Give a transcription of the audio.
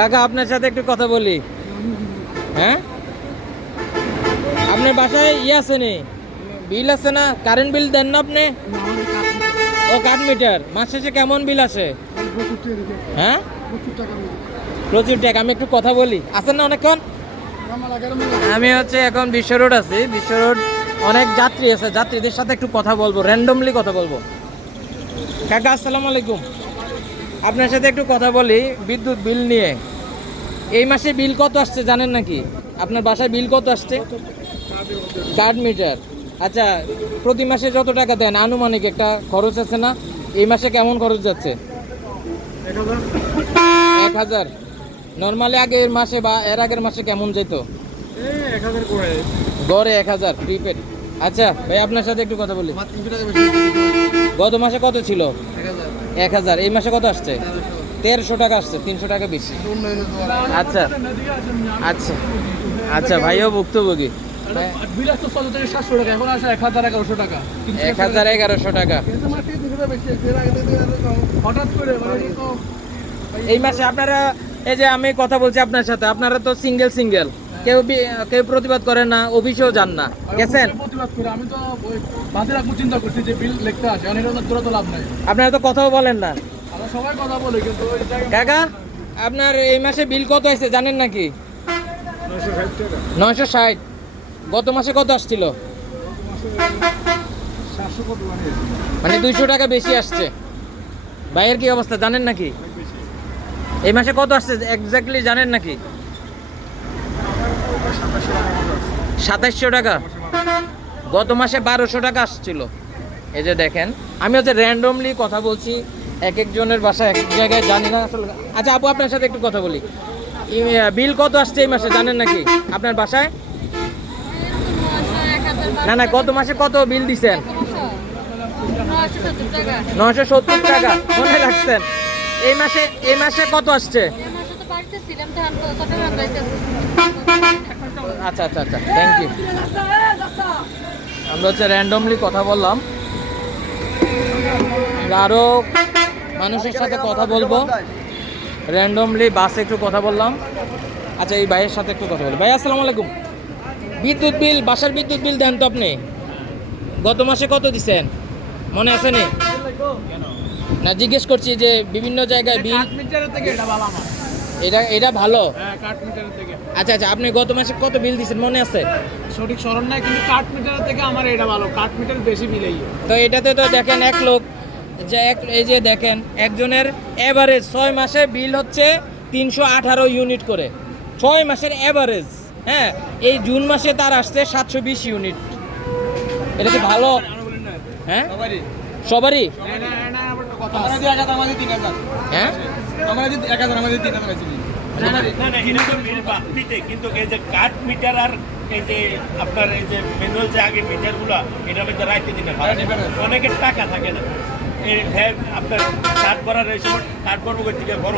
কাকা আপনার সাথে একটু কথা বলি। হ্যাঁ, আপনার বাসায় আছে নি, বিল আছে না? কারেন্ট বিল দেন না আপনি? ও কাঠ মিটার, মাস শেষে কেমন বিল আসে? হ্যাঁ, প্রচুর টাকা। আমি একটু কথা বলি, আছেন না অনেকক্ষণ? আমি এখন বিশ্ব রোড আছি। বিশ্ব রোড অনেক যাত্রী আছে, যাত্রীদের সাথে একটু কথা বলবো, র্যান্ডমলি কথা বলবো। কাকা আসসালামু আলাইকুম, আপনার সাথে একটু কথা বলি বিদ্যুৎ বিল নিয়ে। এই মাসে বিল কত আসছে জানেন নাকি? আপনার বাসায় বিল কত আসছে? Card meter. আচ্ছা, প্রতি মাসে যত টাকা দেন আনুমানিক একটা খরচ আছে না? এই মাসে কেমন খরচ যাচ্ছে? 1000। নর্মালি আগের মাসে বা এর আগের মাসে কেমন যেত? গড়ে 1000 প্রিপেড। আচ্ছা ভাই, আপনার সাথে একটু কথা বলি। গত মাসে কত ছিল? 1000। এই মাসে কত আসছে? 1300 টাকা আসছে, 300 টাকা বেশি। আচ্ছা আচ্ছা আচ্ছা, ভাইও ভুক্তভোগী। 1100 টাকা। 1100 টাকা এই মাসে। আপনারা এই যে আমি কথা বলছি আপনার সাথে, আপনারা তো সিঙ্গেল, কেউ প্রতিবাদ করেন না, অফিসেও যান না, গেছেন? আমি তো বাদে রাখবো চিন্তা করছি যে বিল লিখতে আসে, অনেক তো লাভ নাই। আপনারা তো কথাও বলেন না। আমরা সবাই কথা বলি কিন্তু কাকা, আপনার এই মাসে বিল কত আসছে জানেন নাকি? 960। গত মাসে কত আসছিল? মানে 200 টাকা বেশি আসছে। ভাইয়ের কি অবস্থা জানেন নাকি? এই মাসে কত আসছে এক্স্যাক্টলি জানেন নাকি? 2700 টাকা। গত মাসে 1200 টাকা আসছিল। এই যে দেখেন, আমি র্যান্ডমলি কথা বলছি, এক একজনের বাসা এক এক জায়গায়, জানি না আসলে। আচ্ছা আপু, আপনার সাথে একটু কথা বলি। বিল কত আসছে এই মাসে জানেন নাকি আপনার বাসায়? না, গত মাসে কত বিল দিছেন? 970 টাকা। মনে রাখছেন? এই মাসে কত আসছে? আচ্ছা, থ্যাংক ইউ। আমরা র্যান্ডমলি কথা বললাম, আরও মানুষের সাথে কথা বলবো। র্যান্ডমলি বাসে একটু কথা বললাম। আচ্ছা, এই ভাইয়ের সাথে একটু কথা বলি। ভাই আসসালামু আলাইকুম। বিদ্যুৎ বিল, বাসার বিদ্যুৎ বিল দেন তো আপনি? গত মাসে কত দিছেন মনে আছে নি? না, জিজ্ঞেস করছি যে বিভিন্ন জায়গায় বিল। এটা ভালো। আচ্ছা, আপনি গত মাসে কত বিল দিছেন মনে আছে? সঠিক স্মরণ নাই, কিন্তু কাঠ মিটারের থেকে আমার এটা ভালো, কাঠ মিটার বেশি বিল। তো এটাতে তো দেখেন এক লোক এই যে দেখেন, একজনের এভারেজ 6 মাসে বিল হচ্ছে 318 ইউনিট করে, 6 মাসের এভারেজ। হ্যাঁ, এই জুন মাসে তার আসছে 720 ইউনিট। এটা কি ভালো? হ্যাঁ, সবারই। হ্যাঁ, কিন্তু এই যে কাঠ মিটার আর এই যে আপনার এই যে ম্যানুয়াল যে আগে মিটার গুলা, এটার মধ্যে রাইতে দিনে অনেকের টাকা থাকে না। আপনার কাঠ ভরার এই সময় কাঠ ভরবো থেকে বড়